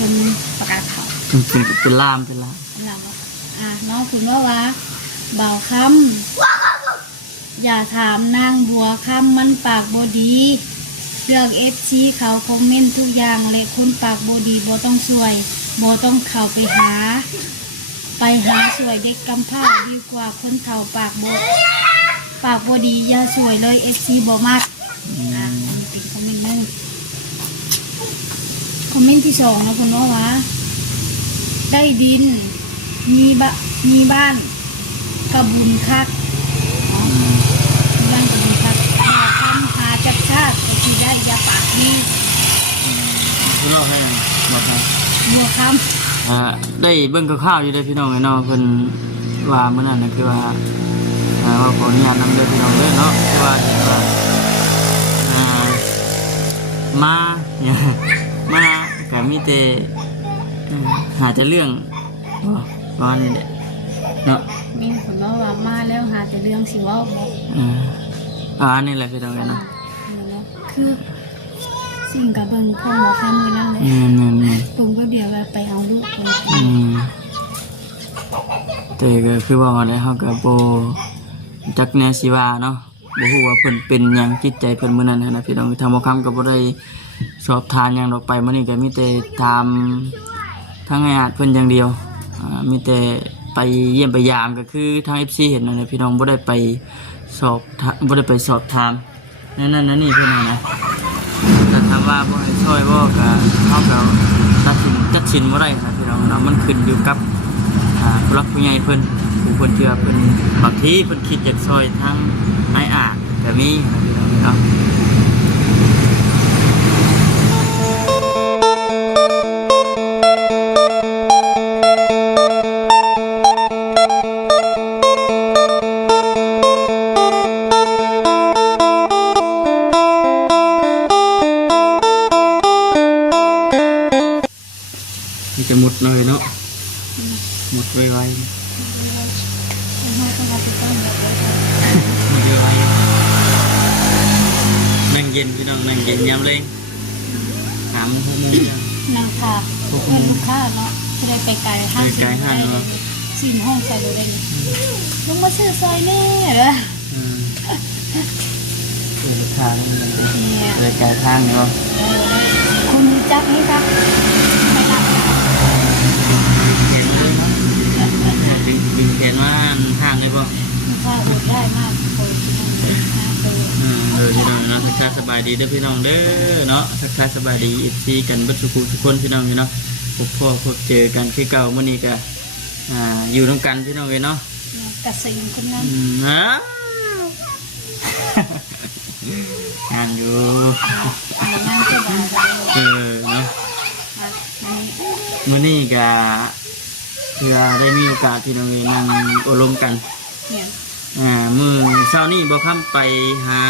คนประกาศข่าวเป็นลามน้องคุณว่าบ่าวคำอย่าถามนางบัวคำมันปากบดีเรื่องFCเขาคอมเมนต์ทุกอย่างและคนปากบดีบ่ต้องสวยบ่ต้องเข้าไปหาสวยเด็กกำพร้าดีกว่าคนเฒ่าปากบดีอย่าสวยเลย FC บ่มักเป็นคอมเมนต์นึงคอมเมนต์ที่สองนะคุณว่าได้ดินมีบ้านกระบุญคักบ้านกระบุญคักทำหาจับชาติที่ได้ยาปากนี้คุณเล่าให้บอกให้บัวคำได้เบิ่งข้าวอยู่ได้พี่น้องไอ้น้องเพิ่นว่าเมื่อนั้นนะคือว่าขออนุญาตนำเด้อพี่น้องเด้อเนาะคือว่าเห็นว่ามาก็มีแต่หาแต่เรื่องประมาณนี้แหละเนาะมีคนว่ามาแล้วหาแต่เรื่องสิว่านี่แหละพี่น้องเนาะคือสิ่งกับเบิ่งพ่อหมอคำเลยนั่นเลยตรงก็เดียวไปเอาลูกแต่ก็คือว่าอะไรเขากับโบจักแนวสิว่าเนาะบ่ฮู้ว่าเพิ่นเป็นหยังจิตใจเพิ่นมื้อนั้นนะพี่น้องทางบ่คำก็บ่ได้สอบทานหยังดอกไปมื้อนี้ก็มีแต่ถามทางญาติเพิ่นอย่างเดียวมีแต่ไปเยี่ยมไปยามก็คือทาง FC เห็นนั่นแหละพี่น้องบ่ได้ไปสอบถามนั่นนี่เพิ่นนะแต่ถามว่าบ่ให้ช่วยบ่ก็เฮาก็ตัดสินบ่ได้นะพี่น้องเนาะมันขึ้นอยู่กับผู้หลักผู้ใหญ่เพิ่นผู้เพิ่นเชื่อเพิ่นบางทีเพิ่นคิดอยากช่วยทางไอ้อาก็มีนะพี่น้องเนาะจะหมดเลยเนาะหมดไวๆนั่งเย็นพี่น้องนั่งเย็นยามเลย3-6 โมงนั่งค่ะเป็นลูกค้าเนาะเลยไปไกลห้างเนาะ4 ห้องใส่เลยลุงมาซื้อซอยแน่เหรอลูกค้าเลยไกลทางเนาะคุณจักนี่ครับไม่รับดึงแขนว่าห่างเลยป่ะค่ะโหดได้มากคนพี่น้องเนาะทักทายสบายดีเด้อพี่น้องเด้อเนาะทักทายสบายดีFCกันบัดทุกคนพี่น้องเนาะพบพ่อพบเจอกันคือเก่ามื้อนี้ก็อยู่ร่วมกันพี่น้องเนาะกระสิงคนนั้นงานอยู่เนาะมื้อนี้ก็เพื่อได้มีโอกาสที่เรานั่งอบรมกันมือเช้านี้บ่ค่ำไปหา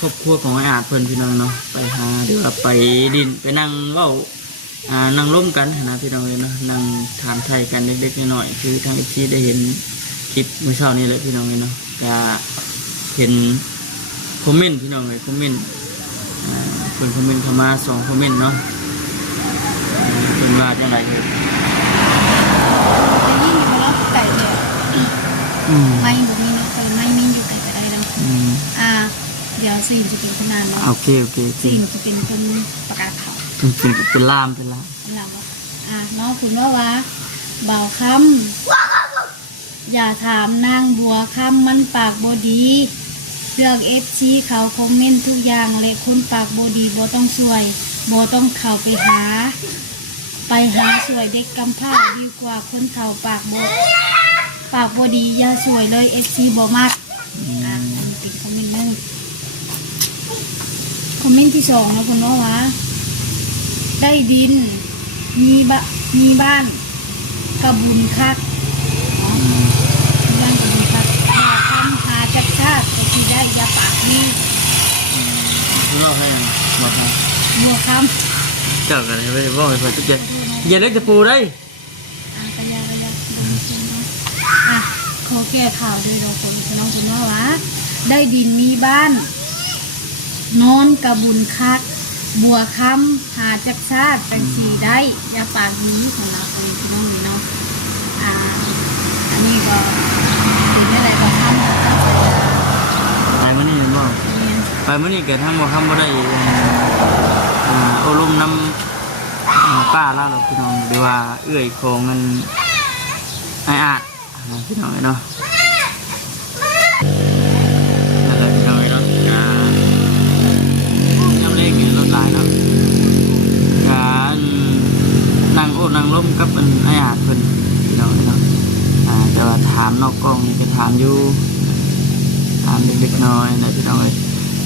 ครอบครัวของไอ้อาเพิ่นพี่น้องเนาะไปหาเดี๋ยวไปดินไปนั่งเว้านั่งร่มกันนะพี่น้องเนาะนั่งถามไทยกันเล็กๆน้อยๆคือทางที่ได้เห็นคลิปเมื่อเช้านี้เลยพี่น้องเนาะจะเห็นคอมเมนต์พี่น้องเลยคอมเมนต์เพิ่นคอมเมนต์เข้ามา2 คอมเมนต์เนาะเพิ่นว่าจังได๋ไก่เนี่ยไม่บุมีเนาะไม่มีอยู่ไก่ก็ได้แล้วเดี๋ยวซีนจะเป็นขนาดเนาะโอเคซีนจะเป็นคนประกาศข่าวเป็นลามน้องคุณว่าบ่าวคำอย่าถามนางบัวคำมันปากบดีเรื่องFCเขาคอมเมนต์ทุกอย่างและคนปากบดีบ่ต้องสวยบ่ต้องเข้าไปหาสวยเด็กกำพร้าดีกว่าคนเฒ่าปากบดีอย่าสวยเลย FC บ่มักเป็นคอมเมนต์นึงคอมเมนต์ที่สองนะคุณว่าได้ดินมีบ้านกระบุญคักบ้านกระบุญคักทำหาจับชาติที่ได้ยาปากนี้เล่าให้บอกให้บัวคำเจ้ากันไปบอกให้เพื่อนทุกอย่างอย่าเล็กจะปูได้กระยาขอแก้ข่าวด้วยเราคนน้องคุณว่าได้ดินมีบ้านนอนกระบุญคักบัวคำหาจับชาติเป็นสีได้ ปากดีสำหรับพี่น้องนี่เนาะอันนี้ก็เป็นอะไรก็ทำกับเจ้าสายา ไปมื้อนี้บ่ เนี่ย ไปมื้อนี้ก็ทั้งบ่คำบ่ได้อบรมนำป้าแล้วล่ะพี่น้องหรือว่าเอื้อยของมันไอ้อาดนะพี่น้องเนาะนั่นแหละพี่น้องเนาะน้ำเล็กนี่รถหลายเนาะการนั่งโอ้นั่งล้มกับมันไอ้อาดเพิ่นพี่น้องเนาะแต่ว่าถามนอกกล้องนี่ก็ถามอยู่ถามเล็กๆน้อยนะพี่น้อง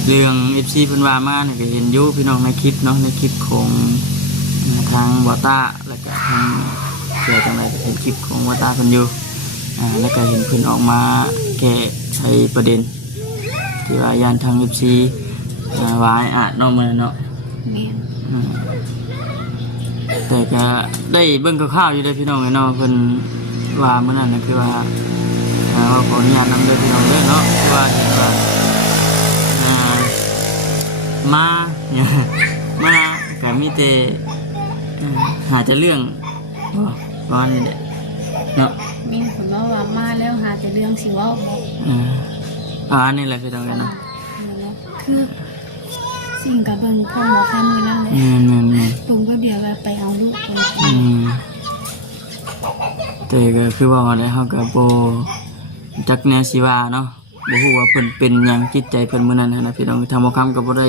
เรื่อง FC เพิ่นว่ามาเนี่ยก็เห็นอยู่พี่น้องในคลิปเนาะในคลิปของทางวอต้าแล้วก็ทางเกี่ยวกับอะไรก็เห็นคลิปของวอต้าเพิ่นอยู่แล้วก็เห็นเพิ่นออกมาแก้ใช้ประเด็นที่ว่ายานทาง FC วายอาจเนาะมื้อเนาะ เนี่ย แต่ก็ได้เบิ่งคร่าวๆอยู่ได้พี่น้องเนาะเพิ่นว่ามื้อนั้นนะคือว่าขออนุญาตนำเด้อพี่น้องเด้อเนาะคือว่าเห็นว่ามาเนี่ยมาก็มีแต่หาแต่เรื่องประมาณนี้แหละเนาะ มีคนว่ามาแล้วหาแต่เรื่องสิเว่าบอก ประมาณนี้แหละพี่น้องเนาะ คือสิ่งกับเบิ่งพ่อหมอคำมือนั่นเลย ตรงก็เดียวไปเอาลูกไป แต่ก็คือว่าได้เฮาก็บ่จักแนวสิว่าเนาะบ่ฮู้ว่าเพิ่นเป็นหยังจิตใจเพิ่นมื้อนั้นนะพี่น้องทางบ่คำก็บ่ได้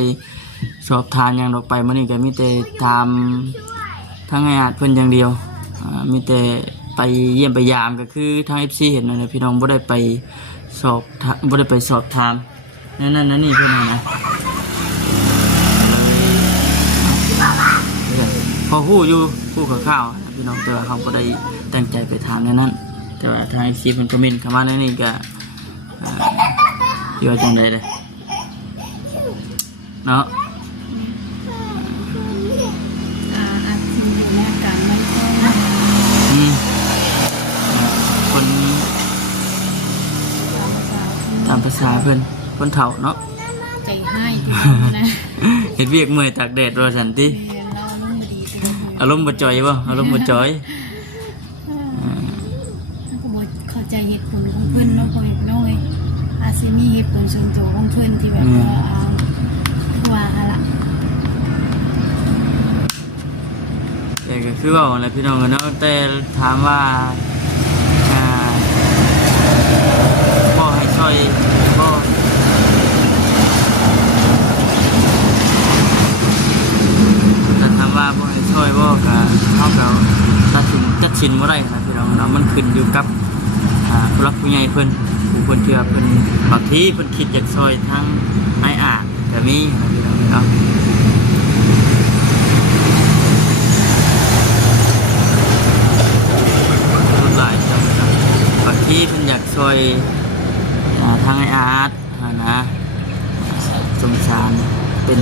สอบทานหยังดอกไปมื้อนี้ก็มีแต่ถามทางญาติเพิ่นอย่างเดียวมีแต่ไปเยี่ยมไปยามก็คือทาง FC เห็นนั่นนะพี่น้องบ่ได้ไปสอบบ่ได้ไปสอบถามนั่นนี่เพิ่นนะพอฮู้อยู่ฮู้คร่าวๆพี่น้องแต่ว่าเขาบ่ได้ตั้งใจไปถามในนั้นแต่ว่าทาง FC เพิ่นคอมเมนต์เข้ามาในนี้ก็ที่ว่าจังได๋เด้เนาะอาจจะอยู่ในอาการไม่ค่อย คนตามภาษาเพิ่นคนเฒ่าเนาะ ใจให้ดีนะ เฮ็ดเวียกเมื่อยตากแดดว่าซั่นติ เราลงมาดีไปเลย อารมณ์บ่จ่อยบ่อารมณ์บ่จ่อย ก็บอกเข้าใจเหตุผลของเพื่อนเนาะพ่อแม่พี่น้องเอ้ยอาจจะมีเหตุผลส่วนตัวของเพื่อนที่แบบว่าละ แต่ก็คือว่าอะไรพี่น้องเนาะแต่ถามว่าบ่ให้ช่วยบ่แต่ถามว่าบ่ให้ช่วยบ่ก็เฮาก็ตัดสินบ่ได้นะพี่น้องเนาะมันขึ้นอยู่กับผู้หลักผู้ใหญ่เพิ่นผู้เพิ่นเชื่อเพิ่นบางทีเพิ่นคิดอยากช่วยทั้งไอ้อาก็มีนะพี่น้องเนาะบางทีเพิ่นอยากช่วยทางไออาร์ตนะสงสารเป็น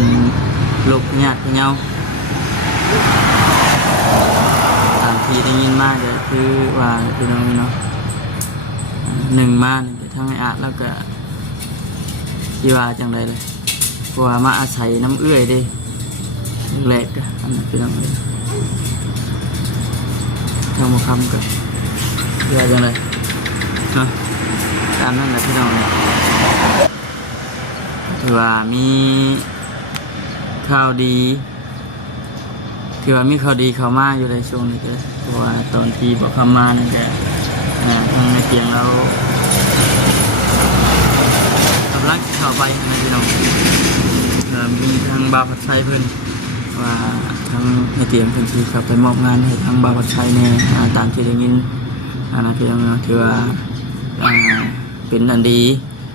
ลูกญาติพี่น้องตามที่ได้ยินมาก็คือว่าพี่น้องเนาะหนึ่งมาทางไออาร์ตแล้วก็ที่ว่าจังไรเลยเพราะว่ามาอาศัยน้ำเอื้อยดิแหลกอันนั้นพี่น้องเลยทางมาคำกับที่ว่าจังไรเนาะตามนั้นแหละพี่น้องถือว่ามีข่าวดีถือว่ามีข่าวดีเข้ามาอยู่ในช่วงนี้เลยเพราะว่าตอนที่บอกเข้ามานี่แกทางในเตียงเรากำลังเข้าไปนะพี่น้องมีทางบาวผัดไทยเพื่อนว่าทางในเตียงเพื่อนที่เข้าไปมอบงานให้ทางบาวผัดไทยเนี่ยตามที่ได้ยินนะพี่น้องถือว่าเป็นอันดี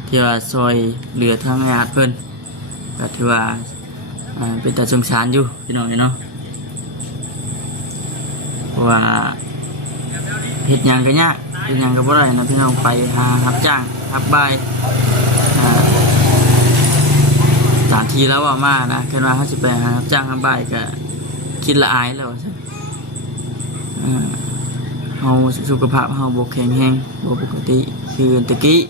ที่ว่าซอยเหลือทางญาติเพิ่นก็ถือว่าเป็นตาสงสารอยู่พี่น้องเนาะเพราะว่าเฮ็ดหยังก็ยากเฮ็ดหยังก็บ่ได้นะพี่น้องไปหารับจ้างรับบ่ายสถานที่แล้วว่ามานะคิดว่าเฮาสิไปหารับจ้างรับบ่ายก็คิดละอายแล้วว่าซั่นเฮาสุขภาพเฮาบ่แข็งแรงบ่ปกติคือตะกี้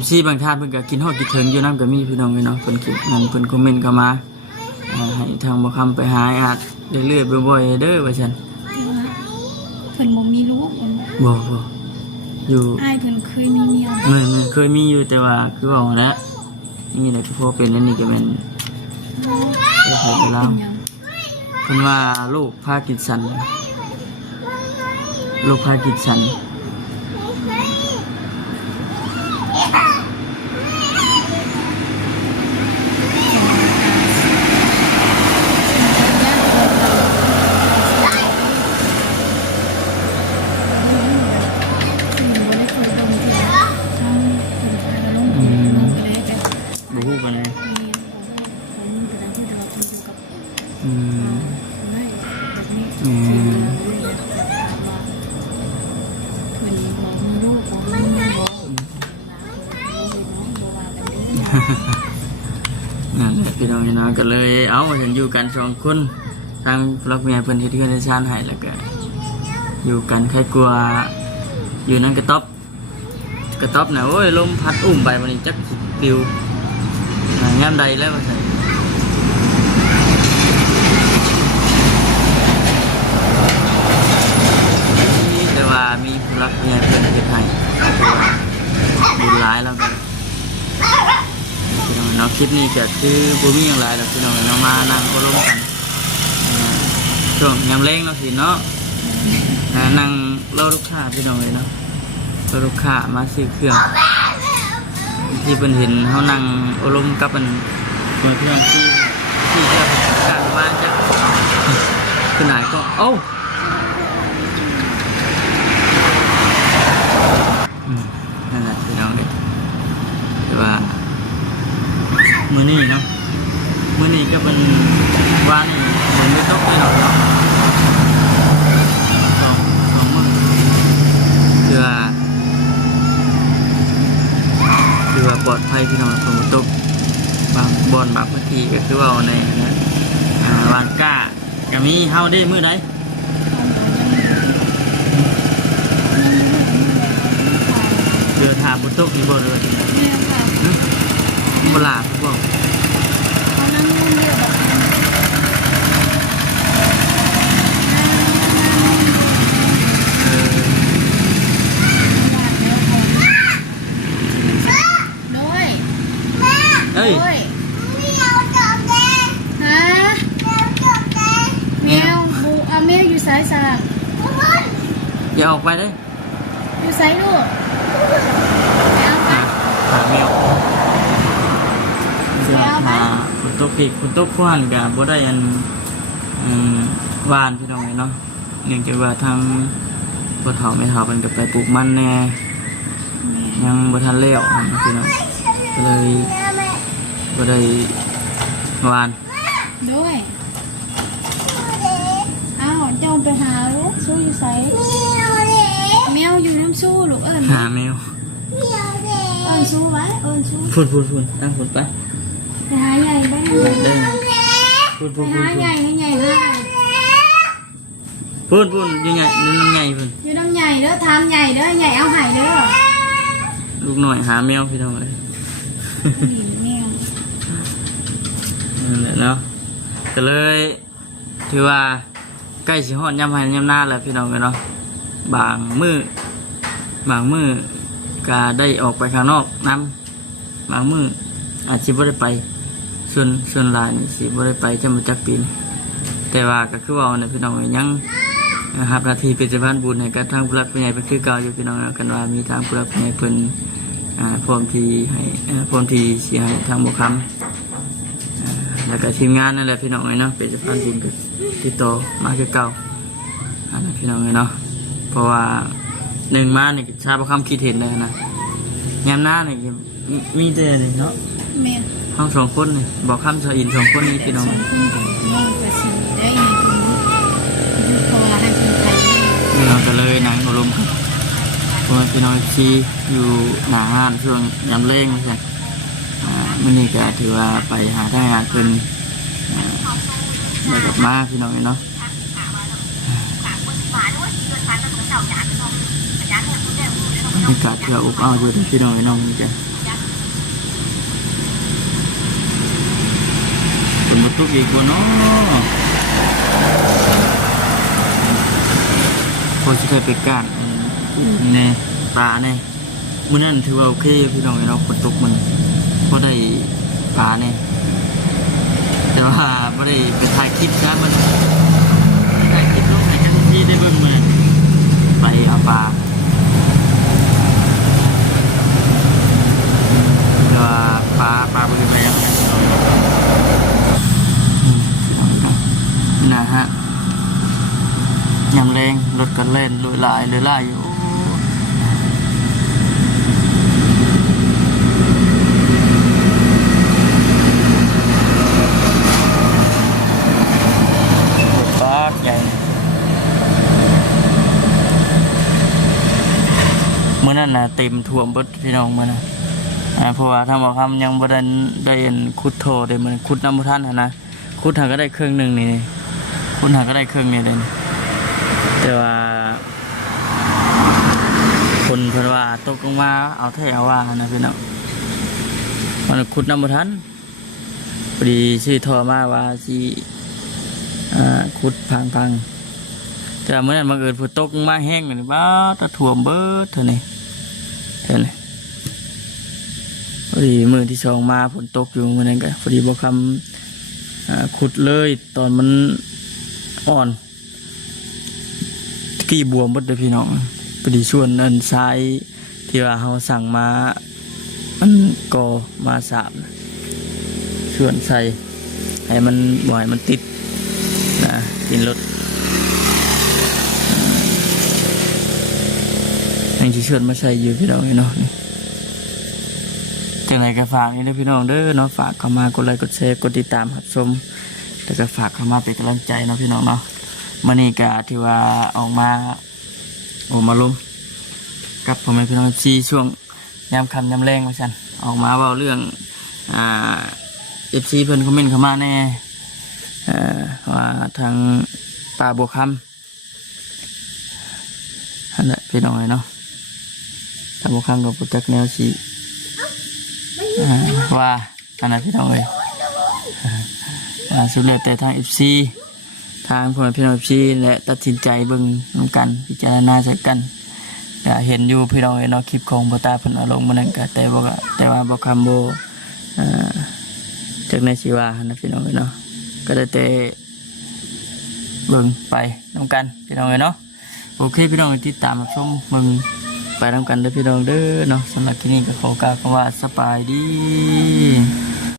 FC บางท่านเพิ่นก็กินฮอดกินถึงอยู่นำก็มีพี่น้องเนาะเพิ่นคิดเพิ่นคอมเมนต์เข้ามา ให้ทางบ่คำไปหาอาจเรื่อยๆบ่อยๆเด้อว่าซั่น เพิ่นบ่มีลูกมัน บ่อยู่ อ้ายเพิ่นเคยมีเมีย แม่นเคยมีอยู่แต่ว่าคือว่าหั่นแหละนี่แหละคือพอเป็นอันนี้ก็แม่นไปหาไปแล้ว เป็นหยัง เพิ่นว่าโรคพาร์กินสันโรคพาร์กินสันบ่ฮู้กันเลยอืมนั่นแหละพี่น้องนะก็เลยเอาเห็นอยู่กันสองคนทางรักเมียเพิ่นเฮ็ดเฮือนให้ชานให้แล้วก็อยู่กันใครกลัวอยู่นั่นกระต๊อบน่ะโอ้ยลมพัดอุ้มไปวันนี้จักสิปลิวงามใดแล้วว่าใส่แต่ว่ามีผู้รักเมียเพิ่นเฮ็ดให้คือว่าบุญหลายแล้วกันพี่น้องเนาะคลิปนี้ก็คือบ่มีหยังหลายดอกพี่น้องเนาะมานั่งก็ร่วมกันช่วงยามแลงเนาะพี่เนาะนั่งรอลูกค้าพี่น้องเลยเนาะรอลูกค้ามาซื้อเครื่องที่เพิ่นเห็นเฮานั่งอารมณ์กับมันเพื่อนที่เลือกการบ้านจักขนาดก็เอ้านั่นแหละพี่น้องเลยแต่ว่ามื้อนี้เนาะมื้อนี้ก็เป็นว่านี่ผมไม่ต้องไปหรอกเนาะสองมื้อคือว่าปลอดภัยพี่น้องฝนตกบางบอนบางพื้นที่ก็คือว่าในวานก้าก็มีเฮาได้มื้อใดเรือถาฝนตกนี่บ่เลยบ่ลาบ่เอ้ยแมวบูเอาแมวอยู่สายสลัก อย่าออกไปเลย อยู่สายลูกแมวไป หาแมวเสือหาคุณตกปีกคุณตกขวานกับบ่ได้อันวานพี่น้องเนาะเนื่องจากว่าทางบ่เฒ่าไม่เฒ่ามันก็ไปปลูกมันแน่ยังบ่ทันแล้วพี่น้องก็เลยบ่ได้วาน ด้วยอ้าวเจ้าไปหาลูกสู้อยู่ไสแมวอยู่น้ำสู้ลูกเอิญ หาแมว สู้ไว้สู้ ฝุ่นตั้งฝุ่นไป ไปหาใหญ่ไป ได้ฝุ่น ไปหาใหญ่ให้ใหญ่ให้ ฝุ่นยังไงนึกยังไงฝุ่น อยู่น้ำใหญ่เด้อทานใหญ่เด้อใหญ่เอาหายเด้อ ลูกหน่อยหาแมวพี่น้องเลย แมว นั่นแหละเนาะก็เลยถือว่าใกล้สิฮอดยามให้ยามหน้าแล้วพี่น้องกันเนาะบางมื้อก็ได้ออกไปข้างนอกน้ำบางมื้ออาจสิบ่ได้ไปส่วนหลายนี่สิบ่ได้ไปจำบ่จักปีนี่แต่ว่าก็คือว่าเนี่ยพี่น้องยังรับหน้าที่เป็นสะพานบุญให้กับทางผู้หลักผู้ใหญ่เป็นคือเก่าอยู่พี่น้องกันว่ามีทางผู้หลักผู้ใหญ่เพิ่นพร้อมที่สิให้ทางบ่คำแล้วก็ทีมงานนั่นแหละพี่น้องเนาะเป็นสะพานบุญก็ติดต่อมาคือเก่าพี่น้องเนาะเพราะว่าหนึ่งมาเนี่ยชาบ่คำคิดเห็นเลยนะยามหน้าเนี่ยมีแต่นี่เนาะ แม่ ทั้งสองคนนี่บอกคำชาวอินสองคนนี้พี่น้อง สองคนกับน้องก็สิได้ให้คุณเพราะว่าให้คุณไทย พี่น้องก็เลยนั่งอารมณ์ครับเพราะว่าพี่น้องที่อยู่หน้าห้านช่วงยามเร่งใช่มื้อนี้ก็ถือว่าไปหาทางงานเพิ่นได้กลับมาพี่น้องเนาะบรรยากาศเถื่ออบอ้าวอยู่ที่พี่น้องน้องจ้ะฝนต ตุกอีกบ่เนาะพอสิเคยไปก้านแน่ปลาแน่มื้อนั้นถือว่าโอเคพี่น้องเนาะฝนตกมันพอได้ปลาแน่แต่ว่าบ่ได้ไปถ่ายคลิปจ้ามันถ่ายคลิปลงให้กันที่ได้เบิ่งมื้อนั้นไปเอาปลาก็ปลาบริเวณนะฮะยำแรงรถกันเล่นลุยลายเลยล่ายอยู่ปากใหญ่เมื่อนั้นนะเต็มท่วมเบิดพี่น้องมานะเพราะว่าทางบอกคำยังบ่ได้ขุดโถเดี๋ยวมันขุดน้ำพุท่านนะขุดหาก็ได้เครื่องหนึ่งนี่ขุดหาก็ได้เครื่องนี้เลยแต่ว่าคนเพิ่นว่าตกลงมาเอาแท้เอาว่านะพี่น้องมันขุดน้ำพุท่านพอดีชื่อทอมาว่าสิขุดพังแต่เมื่อนั้นบังเอิญฝนตกมาแห้งเลยบ้าตะถ่วมเบิดเท่านี้พอดีมือที่สองมาฝนตกอยู่เหมือนกันพอดีบอกคำขุดเลยตอนมันอ่อนกี่บวมหมดเลยพี่น้องพอดีส่วนอันซ้ายที่ว่าเขาสั่งมามันก่อมาสามส่วนใส่ให้มันบ่อยมันติดนะกินรถยังจะชวนมาใส่อยู่พี่น้องเนาะจังไรก็ฝากนี่ด้วยพี่น้องเด้อเนาะฝากเข้ามากดไลค์กดแชร์กดติดตามรับชมแล้วก็ฝากเข้ามาเป็นกำลังใจเนาะพี่น้องเนาะมื้อนี้ก็ที่ว่าออกมาลงกับผมเป็นพี่น้องซีช่วงยามค่ำยามแรงว่าซั่นออกมาเว้าเรื่องFC เพิ่นคอมเมนต์เข้ามาแน่ว่าทางป่าบัวคำนั่นแหละพี่น้องเนาะป่าบัวคำกับโปรเจกต์แนวสีว่าอันนั้นพี่น้องเลยสุดแล้วแต่ทาง FC ทางพ่อพี่น้อง FC และตัดสินใจเบิ่งนำกันพิจารณาใส่กันเห็นอยู่พี่น้องเนาะคลิปของบ่ตาเพิ่นเอาลงมื้อนั้นก็แต่ว่าบ่คำบ่จากในชีวานะพี่น้องเนาะก็ได้แต่เบิ่งไปนำกันพี่น้องเนาะโอเคพี่น้องติดตามรับชมเบิ่งไปนำกันเด้อพี่น้องเด้อเนาะสำหรับที่นี่ก็ขอกล่าวคำว่าสบายดี